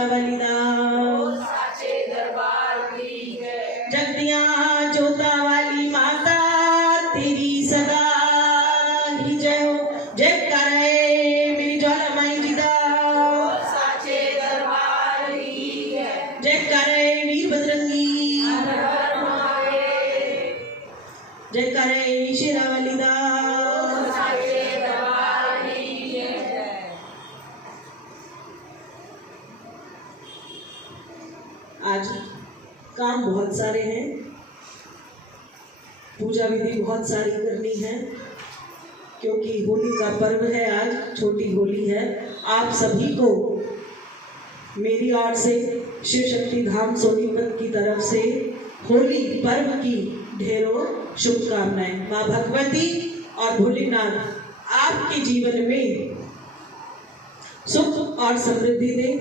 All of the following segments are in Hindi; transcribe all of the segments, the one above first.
शेरावाली दा साचे दरबार की जय। जगदियां जोता वाली माता तेरी सदा ही जय हो। जय करे मेरी ज्वाला माई जी दा साचे दरबार की जय। जय करे वीर बजरंगी हर हर महादेव। जय करे शेरावाली दा साचे दरबार की जय। आज काम बहुत सारे हैं, पूजा विधि बहुत सारी करनी है क्योंकि होली का पर्व है। आज छोटी होली है। आप सभी को मेरी ओर से शिव शक्ति धाम सोनीपत की तरफ से होली पर्व की ढेरों शुभकामनाएं। माँ भगवती और भोलेनाथ आपके जीवन में सुख और समृद्धि दे।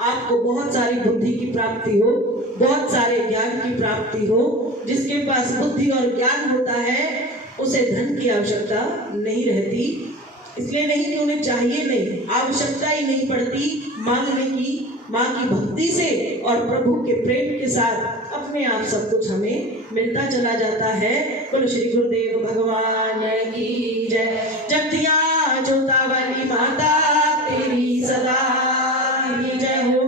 आपको बहुत सारी बुद्धि की प्राप्ति हो, बहुत सारे ज्ञान की प्राप्ति हो। जिसके पास बुद्धि और ज्ञान होता है उसे धन की आवश्यकता नहीं रहती, इसलिए नहीं कि उन्हें चाहिए नहीं, आवश्यकता ही नहीं पड़ती मांगने की। माँ की भक्ति से और प्रभु के प्रेम के साथ अपने आप सब कुछ हमें मिलता चला जाता है। बोलो श्री गुरुदेव भगवान की जय। जगदियां जोता वाली माता तेरी सदा ही जय हो।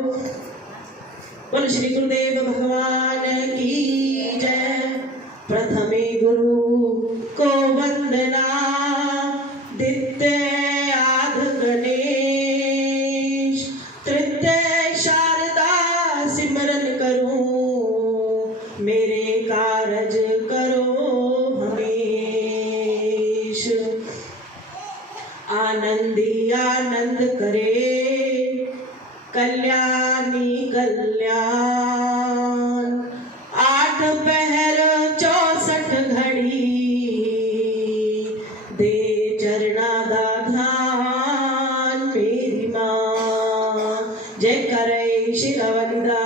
बोलो श्री गुरुदेव भगवान की जय। प्रथमे गुरु को वंदना, द्वितीय आध गणेश, तृतीय शारदा सिमरन करूं, मेरे कारज करो हमेश। आनंदी आनंद करे, कल्याणी कल्याण, 8 पहर 64 घड़ी, दे चरणा दा ध्यान मेरी माँ। जय करे शेरावाली दा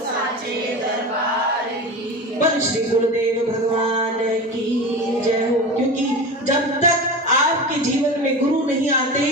साचे दरबार की जय। बोल श्री गुरुदेव भगवान की जय हो। क्योंकि जब तक आपके जीवन में गुरु नहीं आते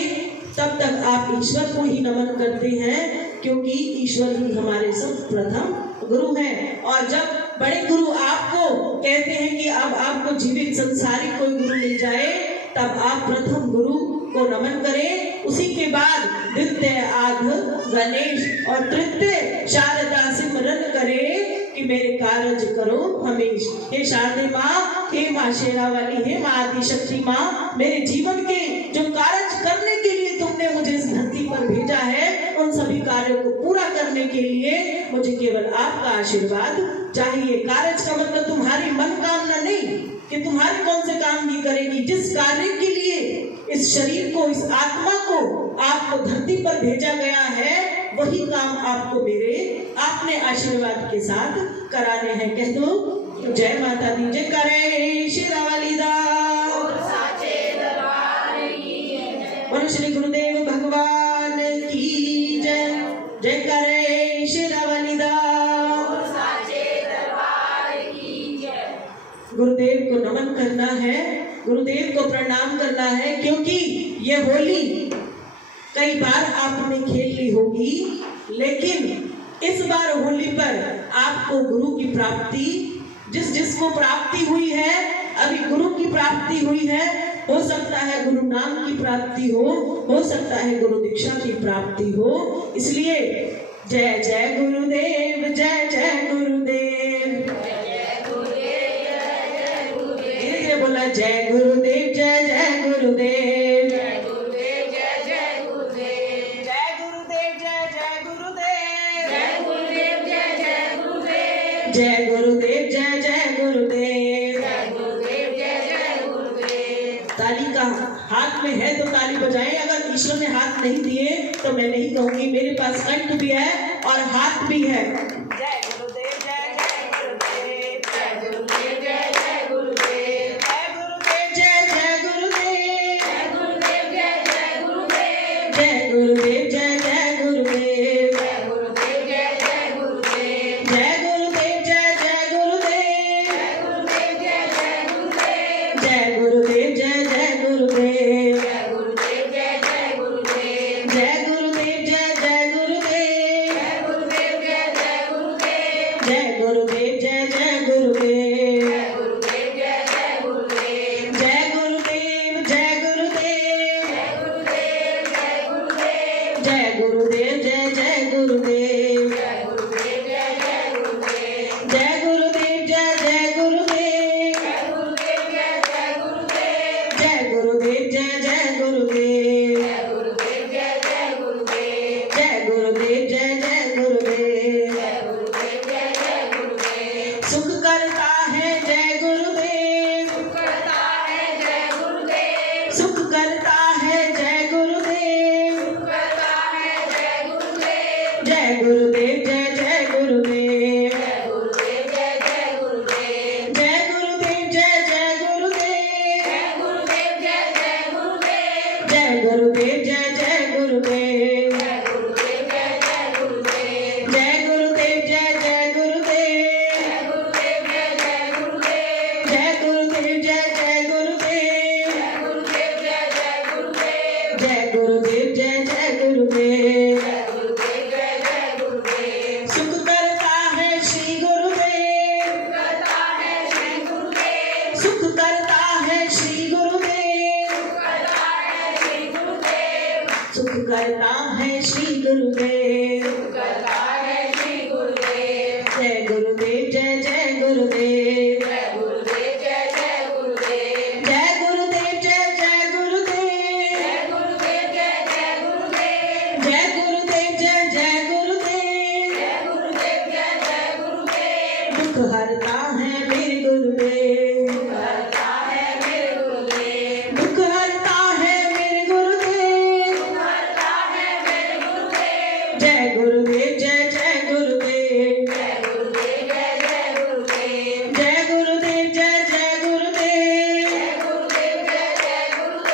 तब तक आप ईश्वर को ही नमन करते हैं, क्योंकि ईश्वर ही हमारे सब प्रथम गुरु हैं। और जब बड़े गुरु आपको कहते हैं कि अब आपको जीवित संसारिक कोई गुरु मिल जाए, तब आप प्रथम गुरु को नमन करें। उसी के बाद द्वितीय आध गणेश और तृतीय शारदा सिमरन करें कि मेरे कारज करो हमेश। हे शारदे माँ, हे माँ शेरावाली, हे माँ आदिशक्ति माँ, मेरे जीवन के जो कार्य करने के लिए तुमने मुझे इस धरती पर भेजा है, उन सभी कार्यों को पूरा करने के लिए मुझे केवल आपका आशीर्वाद चाहिए। कार्य का मतलब तुम्हारी मनोकामना नहीं कि तुम्हारे कौन से काम की करेगी। जिस कार्य के लिए इस शरीर को, इस आत्मा को आपको धरती पर भेजा गया है, वही काम आपको मेरे अपने आशीर्वाद के साथ कराने हैं। कह दो जय माता दी। जय करे शेरावाली दा साचे दरबार की जय। बोलो श्री गुरुदेव भगवान की जय। जय करे शेरावाली दा साचे दरबार की जय। गुरुदेव को नमन करना है, गुरुदेव को प्रणाम करना है, क्योंकि ये होली कई बार आपने खेल ली होगी, लेकिन इस बार होली पर आपको गुरु की प्राप्ति, जिसको प्राप्ति हुई है, अभी गुरु की प्राप्ति हुई है, हो सकता है गुरु नाम की प्राप्ति हो सकता है गुरु दीक्षा की प्राप्ति हो। इसलिए जय जय गुरुदेव, जय जय गुरुदेव, जय गुरुदेव, जय गुरुदेव। धीरे धीरे बोला जय गुरुदेव, जय जय गुरुदेव, जय गुरुदेव, जय गुरुदेव। जय गुरुदेव, जय जय गुरुदेव, जय गुरुदेव, जय गुरुदेव। जय गुरुदेव, जय जय गुरुदेव। जय गुरुदेव, जय गुरुदेव। ताली का हाथ में है तो ताली बजाएं। अगर ईश्वर ने हाथ नहीं दिए तो मैं नहीं कहूंगी। मेरे पास कंठ भी है और हाथ भी है। जय गुरुदेव, जय जय गुरुदेव, जय गुरुदेव, जय गुरुदेव। जय गुरुदेव, जय जय गुरुदेव, जय गुरुदेव, जय गुरुदेव। जय गुरुदेव, जय जय गुरुदेव, जय गुरुदेव, जय गुरुदेव। जय गुरुदेव, जय जय गुरुदेव, जय गुरुदेव, जय जय गुरुदेव। जय गुरुदेव, जय जय गुरुदेव, जय गुरुदेव, जय जय गुरुदेव। जय गुरुदेव, जय जय गुरुदेव, गुरुदेव जय जय गुरुदेव जय गुरुदेव जय जय गुरुदेव जय गुरुदेव जय जय गुरुदेव जय गुरुदेव जय जय गुरुदेव जय गुरुदेव जय जय गुरुदेव जय गुरुदेव जय जय गुरुदेव जय गुरुदेव जय जय गुरुदेव जय गुरुदेव जय जय गुरुदेव सुख करता है जय गुरुदेव करता है जय गुरुदेव सुख करता है जय गुरुदेव करता है जय गुरुदेव जय गुरुदेव जय जय गुरुदेव जय गुरुदेव जय जय गुरुदेव जय गुरुदेव जय जय गुरुदेव जय गुरुदेव जय जय गुरुदेव जय गुरुदेव जय जय गुरुदेव जय गुरुदेव जय जय गुरुदेव जय गुरुदेव जय जय गुरुदेव जय गुरुदेव जय जय गुरुदेव जय गुरुदेव जय जय गुरुदेव जय गुरुदेव जय जय गुरुदेव जय गुरुदेव जय जय गुरुदेव जय गुरुदेव जय जय गुरुदेव सुख करता है श्री गुरुदेव करता है श्री गुरुदेव सुख करता है श्री गुरुदेव करता है श्री गुरुदेव सुख करता है श्री गुरुदेव करता है श्री गुरुदेव जय गुरुदेव जय जय गुरुदेव जय गुरुदेव जय जय गुरुदेव जय गुरुदेव जय जय गुरुदेव जय गुरुदेव जय जय गुरुदेव जय गुरुदेव जय जय गुरुदेव जय गुरुदेव जय जय गुरुदेव दुख हरता है मेरे गुरुदेव करता है मेरे गुरुदेव दुख हरता है मेरे गुरुदेव करता है मेरे गुरुदेव जय गुरुदेव जय जय गुरुदेव जय गुरुदेव जय जय गुरुदेव जय गुरुदेव जय जय गुरुदेव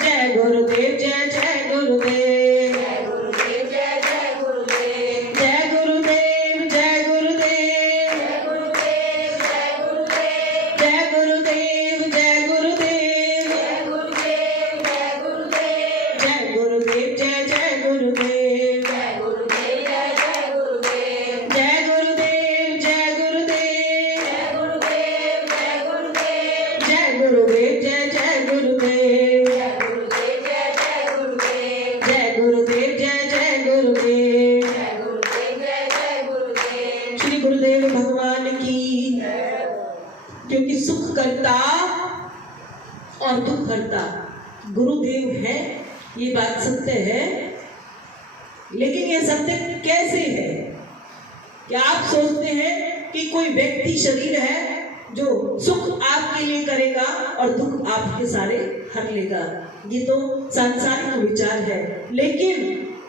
जय गुरुदेव जय जय गुरुदेव जय गुरुदेव जय जय गुरुदेव जय गुरुदेव जय जय गुरुदेव गुरुदेव जय गुरुदेव जय जय गुरुदेव जय गुरुदेव गुरुदेव जय गुरुदेव जय गुरुदेव जय गुरुदेव जय जय गुरुदेव जय गुरुदेव जय गुरुदेव जय गुरुदेव जय गुरुदेव जय गुरुदेव जय गुरुदेव जय गुरुदेव जय जय गुरुदेव जय गुरुदेव जय जय गुरुदेव जय गुरुदेव जय जय गुरुदेव जय गुरुदेव जय जय गुरुदेव श्री गुरुदेव भगवान की। क्योंकि सुख करता और दुख करता गुरुदेव है, ये बात सत्य है। लेकिन ये सत्य कैसे है? क्या आप सोचते हैं कि कोई व्यक्ति शरीर है जो सुख आपके लिए करेगा और दुख आपके सारे हर लेगा? ये तो सांसारिक विचार है। लेकिन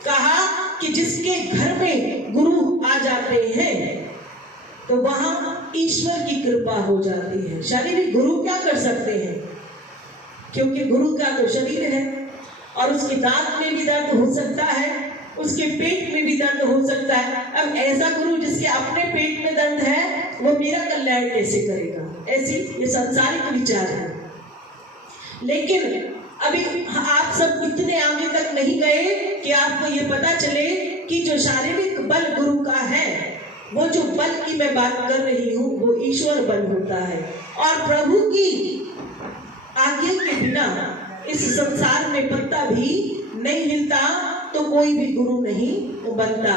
कहा कि जिसके घर में गुरु आ जाते हैं तो वहां ईश्वर की कृपा हो जाती है। शारीरिक गुरु क्या कर सकते हैं? क्योंकि गुरु का तो शरीर है और उसके दांत में भी दर्द हो सकता है, उसके पेट में भी दर्द हो सकता है। अब ऐसा गुरु जिसके अपने पेट में दर्द है वो मेरा कल्याण कैसे करेगा? ऐसी ये संसारिक विचार है। लेकिन अभी आप सब इतने आगे तक नहीं गए कि आपको ये पता चले कि जो शारीरिक बल गुरु का है, वो जो बल की मैं बात कर रही हूँ वो ईश्वर बल होता है। और प्रभु की आज्ञा के बिना इस संसार में पत्ता भी नहीं हिलता, तो कोई भी गुरु नहीं बनता।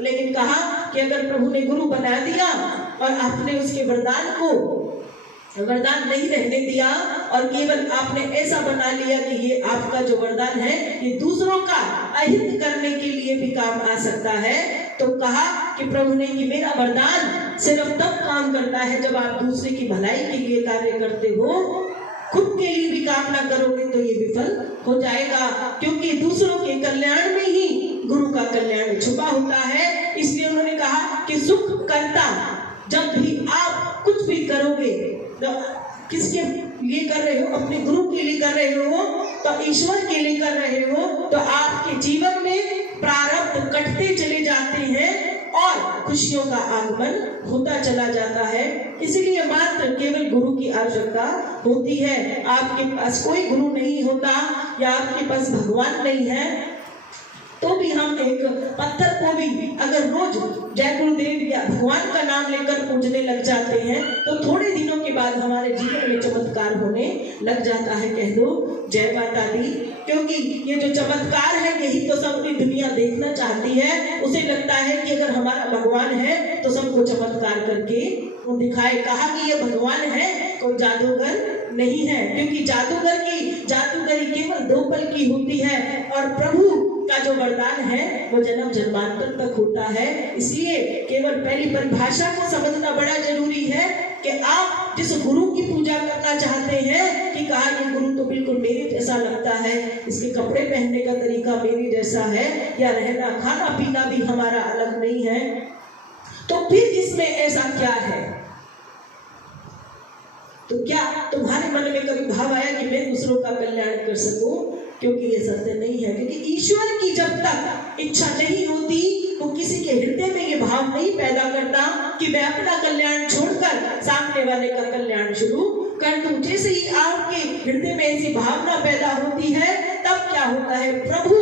लेकिन कहा कि अगर प्रभु ने गुरु बना दिया और आपने उसके वरदान को वरदान नहीं रहने दिया और केवल आपने ऐसा बना लिया कि ये आपका जो वरदान है ये दूसरों का अहित करने के लिए भी काम आ सकता है, तो कहा कि प्रभु ने कि मेरा वरदान सिर्फ तब काम करता है जब आप दूसरे की भलाई के लिए कार्य करते हो। खुद के लिए भी काम ना करोगे तो ये विफल हो जाएगा, क्योंकि दूसरों के कल्याण में ही गुरु का कल्याण छुपा होता है। इसलिए उन्होंने कहा कि सुख करता, जब भी आप कुछ भी करोगे तो किसके लिए कर रहे हो? अपने गुरु के लिए कर रहे हो, तो ईश्वर के लिए कर रहे हो, तो आपके जीवन में प्रारब्ध कटते चले जाते हैं और खुशियों का आगमन होता चला जाता है। इसीलिए मात्र केवल गुरु की आवश्यकता होती है। आपके पास कोई गुरु नहीं होता या आपके पास भगवान नहीं है तो भी हम एक पत्थर को भी अगर रोज जय गुरुदेव या भगवान का नाम लेकर पूजने लग जाते हैं तो थोड़े दिनों के बाद हमारे जीवन में चमत्कार होने लग जाता है। कह दो जय माता दी। क्योंकि ये जो चमत्कार है यही तो सबकी दुनिया देखना चाहती है। उसे लगता है कि अगर हमारा भगवान है तो सबको चमत्कार करके वो दिखाए। कहा कि ये भगवान है, कोई जादूगर नहीं है, क्योंकि जादूगरी केवल 2 पल की होती है और प्रभु का जो वरदान है वो जन्म जन्मांतर तक होता है। इसलिए केवल पहली परिभाषा को समझना बड़ा जरूरी है कि आप जिस गुरु की पूजा करना चाहते हैं कि कहा ये गुरु तो बिल्कुल मेरे जैसा लगता है, इसके कपड़े पहनने का तरीका मेरे जैसा है, या रहना खाना पीना भी हमारा अलग नहीं है, तो फिर इसमें ऐसा क्या है? तो क्या तुम्हारे मन में कभी भाव आया कि मैं दूसरों का कल्याण कर सकूं? क्योंकि ये सत्य नहीं है। क्योंकि ईश्वर की जब तक इच्छा नहीं होती वो किसी के हृदय में ये भाव नहीं पैदा करता कि मैं अपना कल्याण छोड़कर सामने वाले का कल्याण शुरू कर दूं। जैसे ही आपके हृदय में ऐसी भावना पैदा होती है तब क्या होता है, प्रभु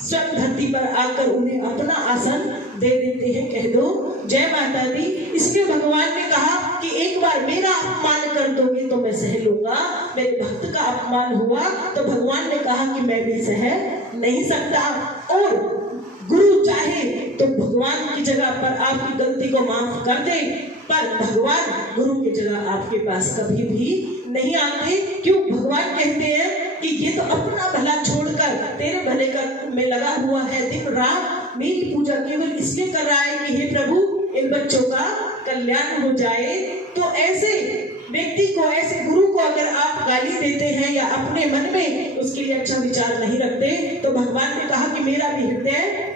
स्वयं धरती पर आकर उन्हें अपना आसन दे देते हैं। कह दो जय माता दी। इसलिए भगवान ने कहा कि एक बार मेरा अपमान कर दोगे तो मैं सह लूंगा, मेरे भक्त का अपमान हुआ तो भगवान ने कहा कि मैं भी सह नहीं सकता। और गुरु चाहे तो भगवान की जगह पर आपकी गलती को माफ कर दे, पर भगवान गुरु की जगह आपके पास कभी भी नहीं आते। क्यों? भगवान कहते हैं कि ये तो अपना भला छोड़कर तेरे भले का में लगा हुआ है, दिन रात मेरी पूजा केवल इसलिए कर रहा है कि हे प्रभु इन बच्चों का कल्याण हो जाए। तो ऐसे व्यक्ति को, ऐसे गुरु को अगर आप गाली देते हैं या अपने मन में उसके लिए अच्छा विचार नहीं रखते तो भगवान ने कहा कि मेरा भी हृदय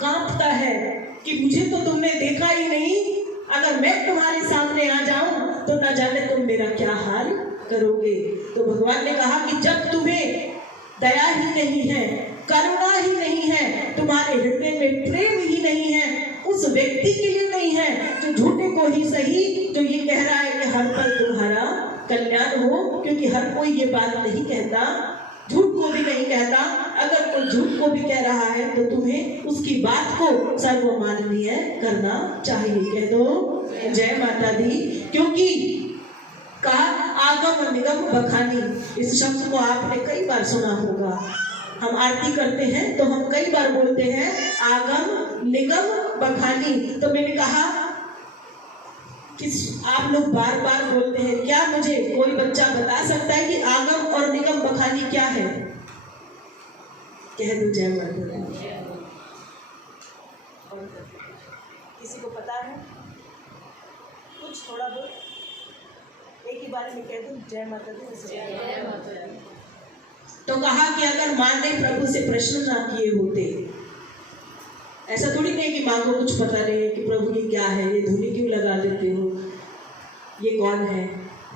कांपता है कि मुझे तो तुमने देखा ही नहीं, अगर मैं तुम्हारे सामने आ जाऊं तो न जाने तुम मेरा क्या हाल करोगे। तो भगवान ने कहा कि जब तुम्हें दया ही नहीं है, करुणा ही नहीं है, तुम्हारे हृदय में प्रेम ही नहीं है, उस व्यक्ति के लिए नहीं है जो झूठे को ही सही जो ये कह रहा है कि हर पल तुम्हारा कल्याण हो। क्योंकि हर कोई ये बात नहीं कहता, झूठ को भी नहीं कहता। अगर कोई झूठ को भी कह रहा है तो तुम्हें उसकी बात को सर्वमाननीय करना चाहिए। कह दो जय माता दी। क्योंकि कहा आगम निगम बखानी, इस शब्द को आपने कई बार सुना होगा। हम आरती करते हैं तो हम कई बार बोलते हैं आगम निगम बखानी। तो मैंने कहा कि आप लोग बार बार बोलते हैं, क्या मुझे कोई बच्चा बता सकता है कि आगम और निगम बखानी क्या है? कह दो जय माता दी। किसी को पता है? कुछ थोड़ा बहुत एक ही बारे में कह दो जय माता दी। जय माता दी। तो कहा कि अगर मां ने प्रभु से प्रश्न ना किए होते, ऐसा थोड़ी नहीं कि मां को कुछ पता नहीं है कि प्रभु ये क्या है, ये धूनी क्यों लगा देते हो, ये कौन है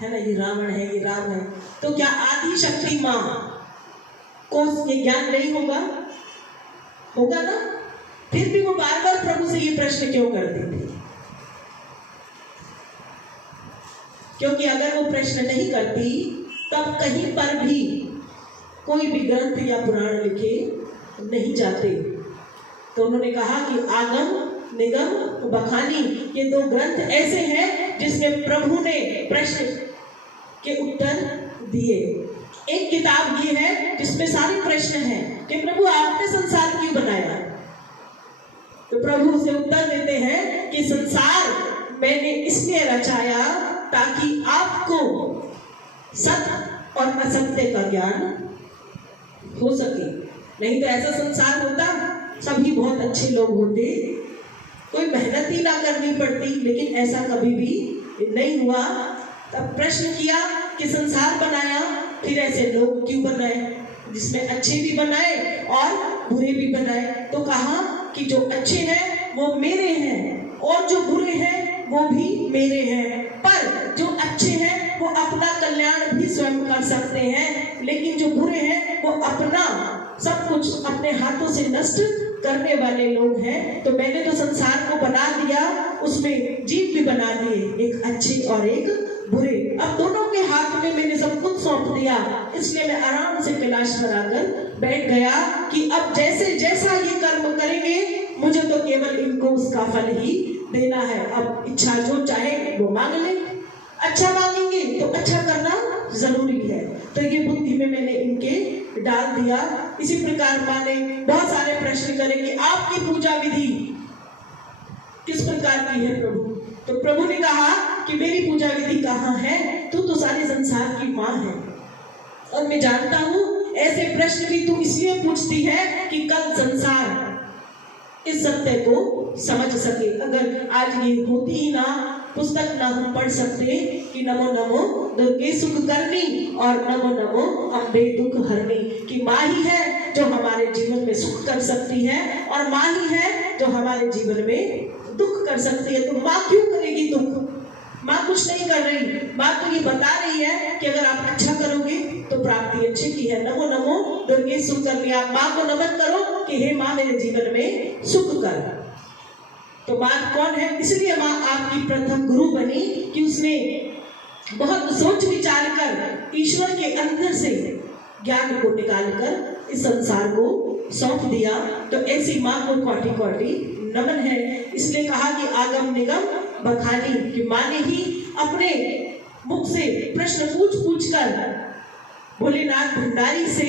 ना, ये रावण है, ये राम है, तो क्या आदि शक्ति मां को ये ज्ञान नहीं होगा? होगा ना। फिर भी वो बार बार प्रभु से ये प्रश्न क्यों करती थी? क्योंकि अगर वो प्रश्न नहीं करती तब कहीं पर भी कोई भी ग्रंथ या पुराण लिखे नहीं जाते। तो उन्होंने कहा कि आगम निगम बखानी ये 2 ग्रंथ ऐसे हैं जिसमें प्रभु ने प्रश्न के उत्तर दिए। एक किताब ये है जिसमें सारे प्रश्न हैं कि प्रभु आपने संसार क्यों बनाया? तो प्रभु उसे उत्तर देते हैं कि संसार मैंने इसलिए रचाया ताकि आपको सत्य और असत्य का ज्ञान हो सके। नहीं तो ऐसा संसार होता, सभी बहुत अच्छे लोग होते, कोई मेहनत ही ना करनी पड़ती, लेकिन ऐसा कभी भी नहीं हुआ। तब प्रश्न किया कि संसार बनाया, फिर ऐसे लोग क्यों बनाए जिसमें अच्छे भी बनाए और बुरे भी बनाए? तो कहा कि जो अच्छे हैं वो मेरे हैं और जो बुरे हैं वो भी मेरे हैं, पर जो अच्छे हैं वो अपना कल्याण भी स्वयं कर सकते हैं, लेकिन जो बुरे हैं वो अपना सब कुछ अपने हाथों से नष्ट करने वाले लोग हैं। तो मैंने तो संसार को बना दिया, उसमें जीव भी बना दिए, एक अच्छे और एक बुरे। अब दोनों के हाथ में मैंने सब कुछ सौंप दिया, इसलिए मैं आराम से कैलाश पर आकर बैठ गया कि अब जैसे जैसा ये कर्म करेंगे मुझे तो केवल इनको उसका फल ही देना है। अब इच्छा जो चाहे वो मांग ले, अच्छा मांगेंगे तो अच्छा करना जरूरी है। तो ये बुद्धि में मैंने इनके डाल दिया। इसी प्रकार माँ ने बहुत सारे प्रश्न करे कि आपकी पूजा विधि किस प्रकार की है प्रभु? तो प्रभु ने कहा कि मेरी पूजा विधि कहाँ है, तू तो सारे संसार की माँ है और मैं जानता हूँ ऐसे प्रश्न भी तू इसलिए पूछती है कि कल संसार इस सत्य को समझ सके। अगर आज ये होती ही ना, पुस्तक ना हम पढ़ सकते कि नमो नमो दुर्गे सुख करनी और नमो नमो अम्बे दुख हरनी, कि माँ ही है जो हमारे जीवन में सुख कर सकती है और माँ ही है जो हमारे जीवन में दुख कर सकती है। तो माँ क्यों करेगी दुख? माँ कुछ नहीं कर रही, माँ तो ये बता रही है कि अगर आप अच्छा करोगे तो प्राप्ति अच्छी की है। नमो नमो दुर्गे सुख करनी, आप माँ को नमन करो कि हे माँ मेरे जीवन में सुख कर। तो माँ कौन है? इसलिए माँ आपकी प्रथम गुरु बनी कि उसने बहुत सोच विचार कर ईश्वर के अंदर से ज्ञान को निकालकर इस संसार को सौंप दिया। तो ऐसी माँ को कोटि कोटि नमन है। इसलिए कहा कि आगम निगम बखानी, कि माँ ने ही अपने मुख से प्रश्न पूछ पूछ कर भोलेनाथ भंडारी से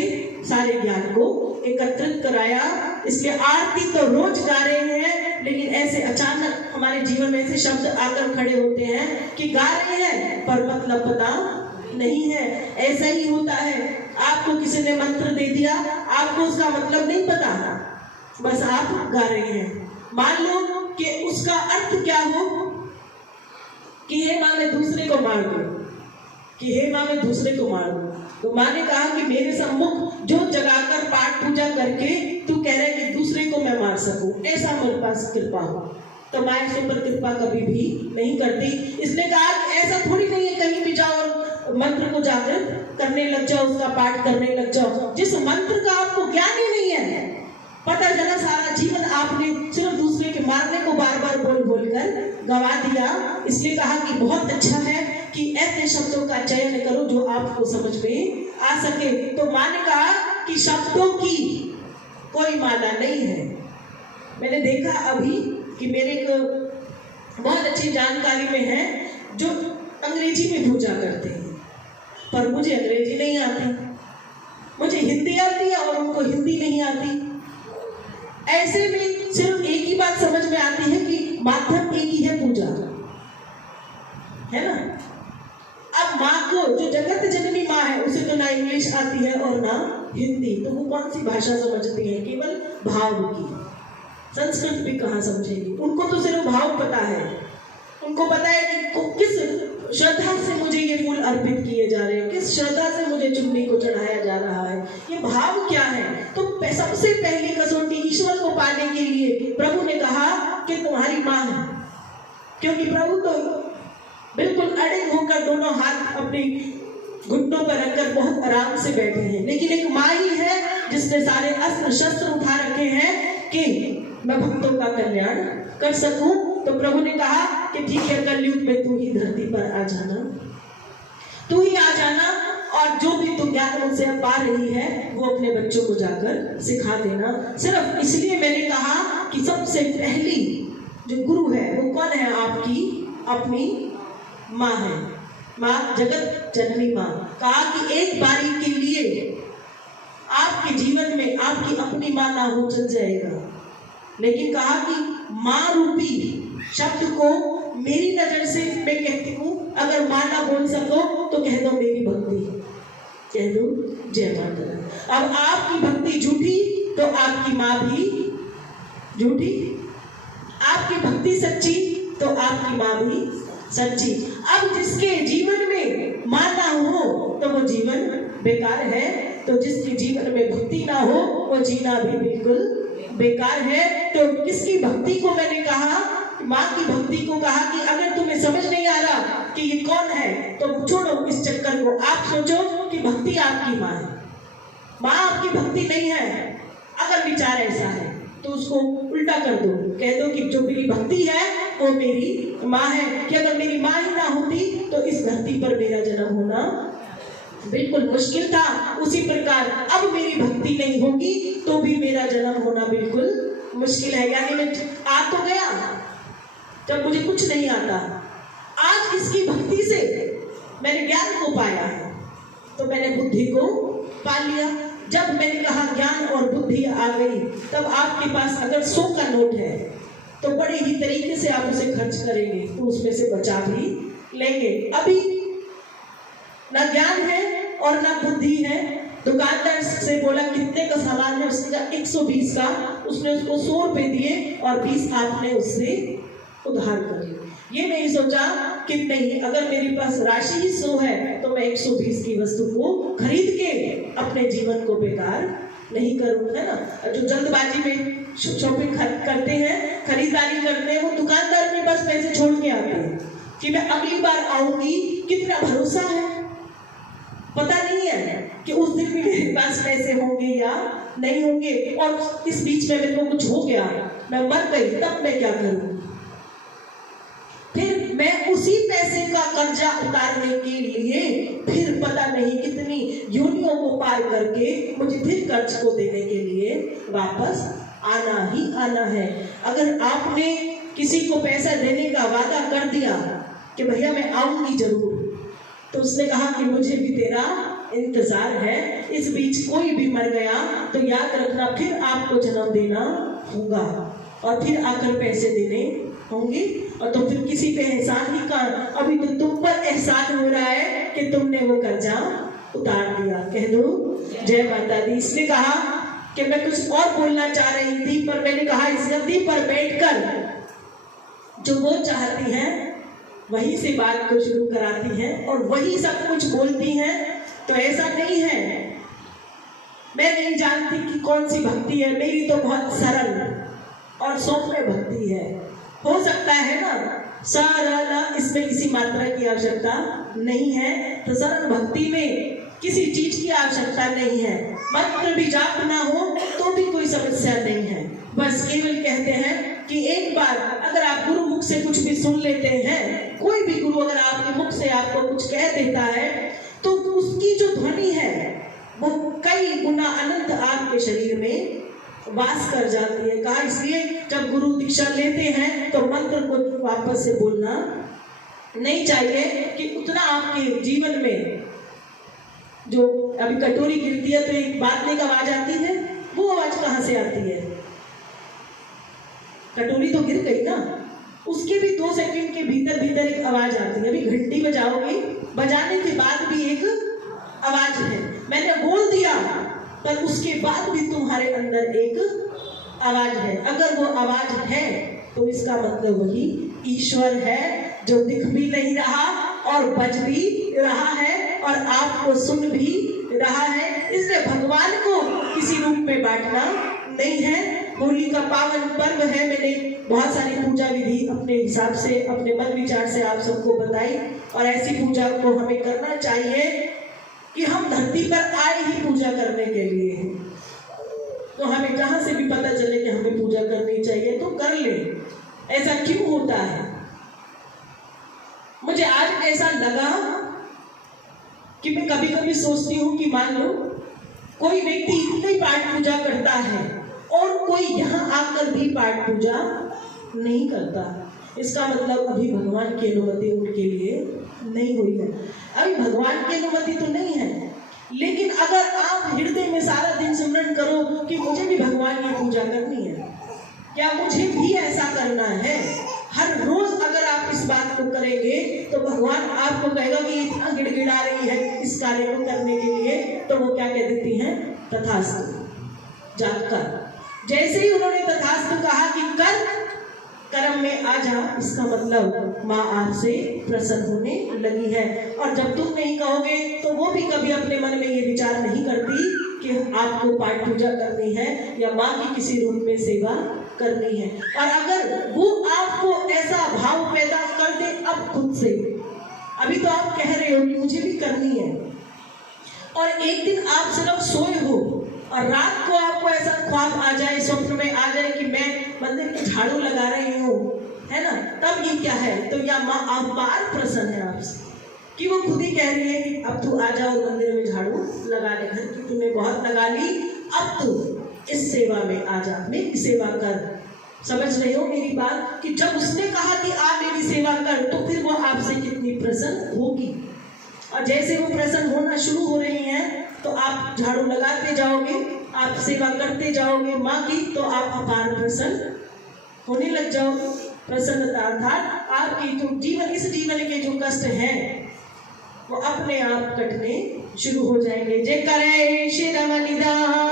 सारे ज्ञान को एकत्रित कराया। इसलिए आरती तो रोज गा रहे हैं, लेकिन ऐसे अचानक हमारे जीवन में ऐसे शब्द आकर खड़े होते हैं कि गा रहे हैं पर मतलब पता नहीं है। ऐसा ही होता है, आपको किसी ने मंत्र दे दिया, आपको उसका मतलब नहीं पता, बस आप गा रहे हैं। मान लो कि उसका अर्थ क्या हो कि हे माँ मैं दूसरे को मार दूं, कि हे माँ मैं दूसरे को मार दूं। तो माँ ने कहा कि मेरे सम्मुख जो जगाकर पाठ पूजा करके तू कह रहे कि दूसरे को मैं मार सकूं, ऐसा मेरे पास कृपा हो। तो माँ इस ऊपर कृपा कभी भी नहीं करती। इसने कहा कि ऐसा थोड़ी नहीं है कहीं भी जाओ और मंत्र को जाकर करने लग जाओ, उसका पाठ करने लग जाओ, जिस मंत्र का आपको ज्ञान ही नहीं है। पता चला सारा जीवन आपने सिर्फ दूसरे के मारने को बार बार बोल बोल कर गवा दिया। इसलिए कहा कि बहुत अच्छा है कि ऐसे शब्दों का चयन करो जो आपको समझ में आ सके। तो माँ ने कहा कि शब्दों की कोई माला नहीं है। मैंने देखा अभी कि मेरे एक बहुत अच्छी जानकारी में है जो अंग्रेजी में पूजा करते हैं, पर मुझे अंग्रेजी नहीं आती, मुझे हिंदी आती है और उनको हिंदी नहीं आती। ऐसे में सिर्फ एक ही बात समझ में आती है कि माध्यम एक ही है, पूजा है ना। अब माँ को जो जगत जननी माँ है उसे तो ना इंग्लिश आती है और ना हिंदी, तो वो कौन सी भाषा समझती है? केवल भाव की। संस्कृत भी कहाँ समझेगी? उनको तो सिर्फ भाव पता है, उनको पता है कि किस श्रद्धा से मुझे ये फूल अर्पित किए जा रहे हैं, किस श्रद्धा से मुझे चुन्नी को चढ़ाया जा रहा है, ये भाव क्या है। तो सबसे पहली कसौटी ईश्वर को पाने के लिए प्रभु ने कहा कि तुम्हारी माँ है, क्योंकि प्रभु तो बिल्कुल अड़िग होकर दोनों हाथ अपने घुटनों पर रखकर बहुत आराम से बैठे हैं, लेकिन एक माँ ही है जिसने सारे अस्त्र शस्त्र उठा रखे हैं कि मैं भक्तों का कल्याण कर सकूं। तो प्रभु ने कहा कि ठीक है, कलयुग में तू ही धरती पर आ जाना, तू ही आ जाना और जो भी तू ज्ञान मुझसे पा रही है वो अपने बच्चों को जाकर सिखा देना। सिर्फ इसलिए मैंने कहा कि सबसे पहली जो गुरु है वो कौन है? आपकी अपनी माँ है, माँ जगत जननी माँ। कहा कि एक बारी के लिए आपके जीवन में आपकी अपनी माँ ना हो चल जाएगा, लेकिन कहा कि माँ रूपी शब्द को मेरी नजर से मैं कहती हूँ, अगर माँ ना बोल सको तो कह दो मेरी भक्ति, कह दो जय माता। अब आपकी भक्ति झूठी तो आपकी माँ भी झूठी, आपकी भक्ति सच्ची तो आपकी माँ भी सच्ची। अब जिसके जीवन में माँ ना हो तो वो जीवन बेकार है, तो जिसके जीवन में भक्ति ना हो वो जीना भी बिल्कुल बेकार है। तो किसकी भक्ति को मैंने कहा? माँ की भक्ति को कहा कि अगर तुम्हें समझ नहीं आ रहा कि ये कौन है तो छोड़ो इस चक्कर को, आप सोचो कि भक्ति आपकी माँ है, माँ आपकी भक्ति नहीं है। अगर विचार ऐसा है तो उसको उल्टा कर दो, कह दो कि जो मेरी भक्ति है वो मेरी माँ है, कि अगर मेरी माँ ही ना होती तो इस धरती पर मेरा जन्म होना बिल्कुल मुश्किल था। उसी प्रकार अब मेरी भक्ति नहीं होगी तो भी मेरा जन्म होना बिल्कुल मुश्किल है। यानी मैं आ तो गया जब मुझे कुछ नहीं आता, आज इसकी भक्ति से मैंने ज्ञान को पाया है तो मैंने बुद्धि को पा लिया। जब मैंने कहा ज्ञान और बुद्धि आ गई, तब आपके पास अगर 100 का नोट है तो बड़े ही तरीके से आप उसे खर्च करेंगे, तो उसमें से बचा भी लेंगे। अभी ना ज्ञान है और ना बुद्धि है। दुकानदार से बोला कितने का सामान है, उसने कहा 120 का। उसने उसको 100 रुपए दिए और 20 आपने उससे उधार कर लिए। ये नहीं सोचा कि नहीं, अगर मेरे पास राशि ही 100 है तो मैं 120 की वस्तु को खरीद के अपने जीवन को बेकार नहीं करूँ, है ना। जो जल्दबाजी में शॉपिंग करते हैं, खरीदारी करते हैं, वो दुकानदार के पास पैसे छोड़ के आते हैं कि मैं अगली बार आऊंगी। कितना भरोसा है, पता नहीं है कि उस दिन भी मेरे पास पैसे होंगे या नहीं होंगे, और इस बीच में मेरे को कुछ हो गया, मैं मर गई, तब मैं क्या करूं। फिर मैं उसी पैसे का कर्जा उतारने के लिए फिर पता नहीं कितनी योनियों को पार करके मुझे फिर कर्ज को देने के लिए वापस आना ही आना है। अगर आपने किसी को पैसा देने का वादा कर दिया कि भैया मैं आऊंगी जरूर, तो उसने कहा कि मुझे भी तेरा इंतजार है, इस बीच कोई भी मर गया तो याद रखना फिर आपको जन्म देना होगा और फिर आकर पैसे देने होंगे, और तो फिर किसी पे एहसान ही का। अभी तो तुम पर एहसान हो रहा है कि तुमने वो कर्जा उतार दिया। कह दो जय माता दी। इसने कहा कि मैं कुछ और बोलना चाह रही थी, पर मैंने कहा इस गद्दी पर बैठकर जो वो चाहती हैं वहीं से बात को शुरू कराती हैं और वही सब कुछ बोलती हैं। तो ऐसा नहीं है, मैं नहीं जानती कि कौन सी भक्ति है, मेरी तो बहुत सरल और सौम्य भक्ति है। हो सकता है ना सरल, इसमें किसी मात्रा की आवश्यकता नहीं है। तो सरल भक्ति में किसी चीज की आवश्यकता नहीं है, मंत्र भी जाप ना हो तो भी कोई समस्या नहीं है। बस केवल कहते हैं कि एक बार अगर आप गुरु मुख से कुछ भी सुन लेते हैं, कोई भी गुरु अगर आपके मुख से आपको कुछ कह देता है तो उसकी जो ध्वनि है वो कई गुना अनंत आपके शरीर में वास कर जाती है। कहा इसलिए जब गुरु दीक्षा लेते हैं तो मंत्र को वापस से बोलना नहीं चाहिए कि उतना आपके जीवन में जो अभी कटोरी गिरती है तो एक बातने का आवाज आती है, वो आवाज कहाँ से आती है। कटोरी तो गिर गई ना, उसके भी 2 सेकंड के भीतर भीतर एक आवाज आती है। अभी घंटी बजाओगे, बजाने के बाद भी एक आवाज है। मैंने बोल दिया पर उसके बाद भी तुम्हारे अंदर एक आवाज है। अगर वो आवाज है तो इसका मतलब वही ईश्वर है जो दिख भी नहीं रहा और बज भी रहा है और आपको सुन भी रहा है। इसलिए भगवान को किसी रूप में बांटना नहीं है। होली का पावन पर्व है, मैंने बहुत सारी पूजा विधि अपने हिसाब से, अपने मन विचार से आप सबको बताई, और ऐसी पूजा को हमें करना चाहिए कि हम धरती पर आए ही पूजा करने के लिए। तो हमें जहां से भी पता चले कि हमें पूजा करनी चाहिए तो कर ले। ऐसा क्यों होता है? मुझे आज ऐसा लगा कि मैं कभी कभी सोचती हूँ कि मान लो कोई व्यक्ति इतनी पाठ पूजा करता है और कोई यहाँ आकर भी पाठ पूजा नहीं करता, इसका मतलब अभी भगवान की अनुमति उनके लिए नहीं हुई है। अभी भगवान की अनुमति तो नहीं है, लेकिन अगर आप हृदय में सारा दिन सिमरन करो कि मुझे भी भगवान की पूजा करनी है, क्या मुझे भी ऐसा करना है, हर रोज अगर आप इस बात को करेंगे तो भगवान आपको कहेगा कि इतना गिड़गिड़ा रही है इस कार्य को करने के लिए, तो वो क्या कह देती हैं, तथास्तु, जाकर। जैसे ही उन्होंने तथास्तु कहा कि कर, कर्म में आ जा, इसका मतलब माँ आपसे प्रसन्न होने लगी है। और जब तुम नहीं कहोगे तो वो भी कभी अपने मन में ये विचार नहीं करती कि आपको पाठ पूजा करनी है या माँ की किसी रूप में सेवा करनी है। और अगर वो आपको ऐसा भाव पैदा कर दे अब खुद से, अभी तो आप कह रहे हो कि मुझे भी करनी है, और एक दिन आप सिर्फ सोए हो और रात को आपको ऐसा ख्वाब आ जाए, स्वप्न में आ जाए कि मैं मंदिर की झाड़ू लगा रही हूँ, है ना, तब ये क्या है? तो या माँ अपार प्रसन्न है आपसे कि वो खुद ही कह रही है कि अब तू आ जाओ मंदिर में झाड़ू लगा ले, घर की तूने बहुत लगा ली, अब तू इस सेवा में आ जा, मेरी सेवा कर। समझ रहे हो मेरी बात? कि जब उसने कहा कि आ मेरी सेवा कर, तो फिर वो आपसे कितनी प्रसन्न होगी। और जैसे वो प्रसन्न होना शुरू हो रही हैं, तो आप झाड़ू लगाते जाओगे, आप सेवा करते जाओगे माँ की, तो आप अपार प्रसन्न होने लग जाओगे। प्रसन्नता अर्थात आपकी जो जीवन, इस जीवन के जो कष्ट हैं वो अपने आप कटने शुरू हो जाएंगे। जय करे श्री रमनिदान।